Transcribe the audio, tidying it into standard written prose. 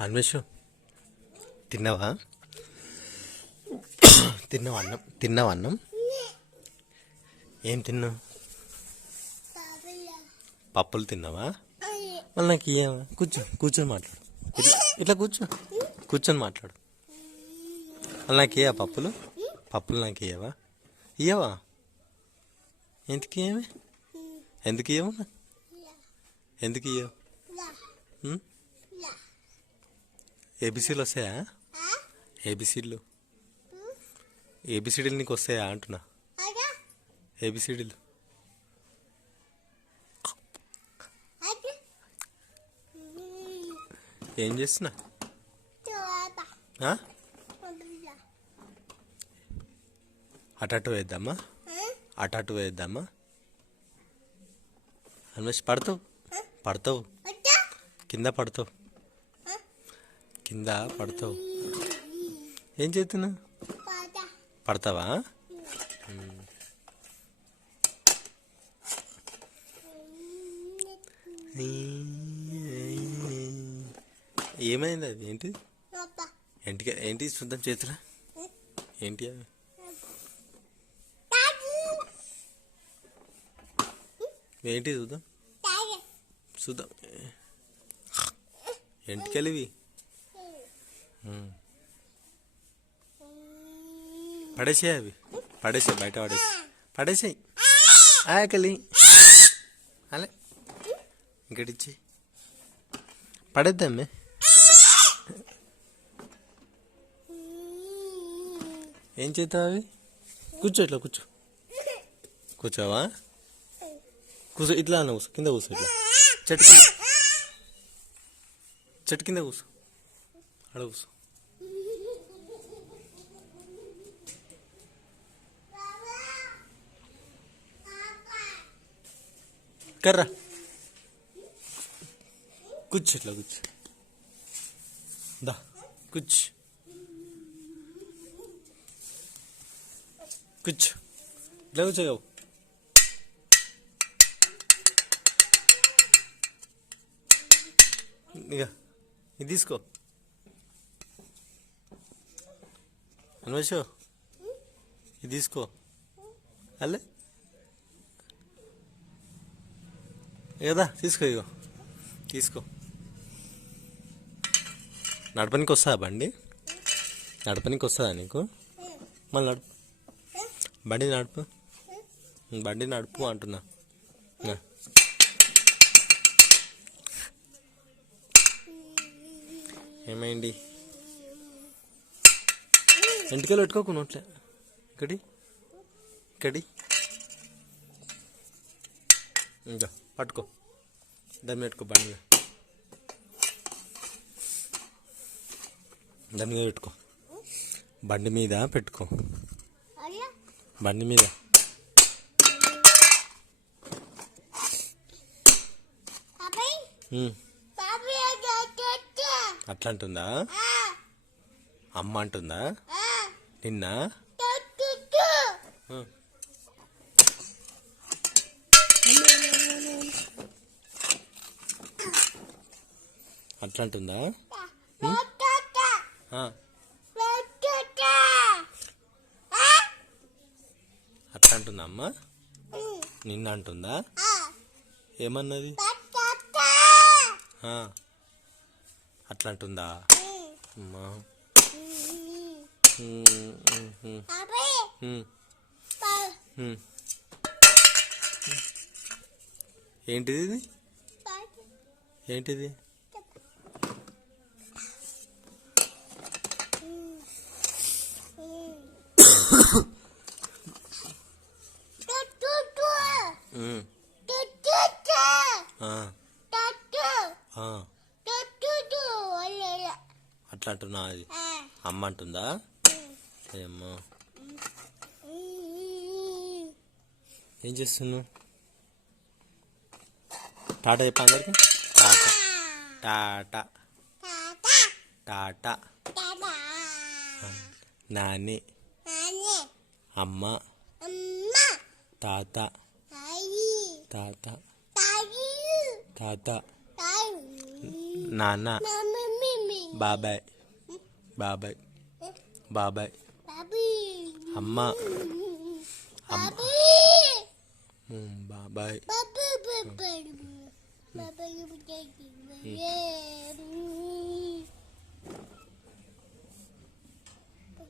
అన్వేషు తిన్నావా? తిన్నావా అన్నం? ఏం తిన్నావు? పప్పులు తిన్నావా? మళ్ళీ నాకు ఇయ్యవా? కూర్చొని మాట్లాడు. ఇట్లా కూర్చొని మాట్లాడు. మళ్ళీ నాకు ఇయ్యవా పప్పులు నాకు ఇయ్యవా? ఇయ్యవా? ఎందుకు ఇయ్యవే? ఎందుకు ఇయ్యవు? ఎందుకు ఇయ్యవు? ఏబిసీలు వస్తాయా? ఏబిసిడీలు నీకు వస్తాయా అంటున్నా? ఏబిసిడీలు ఏం చేస్తున్నా? అటు వేద్దామా? అటు వేద్దామా? అన్వేష్ పడతావు కింద పడతావు. ఏం చేస్తున్నావు? పడతావా? ఏమైంది? అది ఏంటి చూద్దాం చేతులు. ఏంటి అవి? ఏంటి చూద్దాం. ఎంటికెళ్ళివి? పడేసేయి అవి. బయట పడేసేయి. ఆకలి అలే ఇంకటిచ్చి పడేద్దామే. ఏం చేస్తావు అవి? ఇట్లా కూర్చోవా? ఇట్లా అన్న కింద కూర్చో. ఇట్లా చెట్టు కింద కూర్చో. ఆడ కూర్చో. కర్రా ఇట్లా దా ఇట్లా కూర్చోవు. ఇక ఇది తీసుకో అన్వేష్, ఇది తీసుకో. అల్లే కదా తీసుకో. నడపనికి వస్తుందా బండి? నడపనికి వస్తుందా నీకు? మళ్ళీ బండి నడుపు అంటున్నా. ఏమైంది? ఎంటికలు పెట్టుకోకు నోట్లే. ఇక్కడి ఇంకా పట్టుకో. దాని మీద పెట్టుకో. బండి మీద పెట్టుకో. అట్లా అంటుందా? అమ్మ అంటుందా నిన్న? అట్లా అంటుందా? అట్లా అంటుందా అమ్మ? నిన్న అంటుందా? ఏమన్నది? అట్లా అంటుందా అమ్మా? ఏంటిది? అట్లా అంటున్నా? అది అమ్మ అంటుందా? అమ్మా ఏం చేస్తున్నావు? టాటా చెప్పా అందరికి. టాటా నాని, అమ్మ, తాత నాన్న. బాబాయ్ బాబాయ్ బాబాయ్ అమ్మ బాబాయ్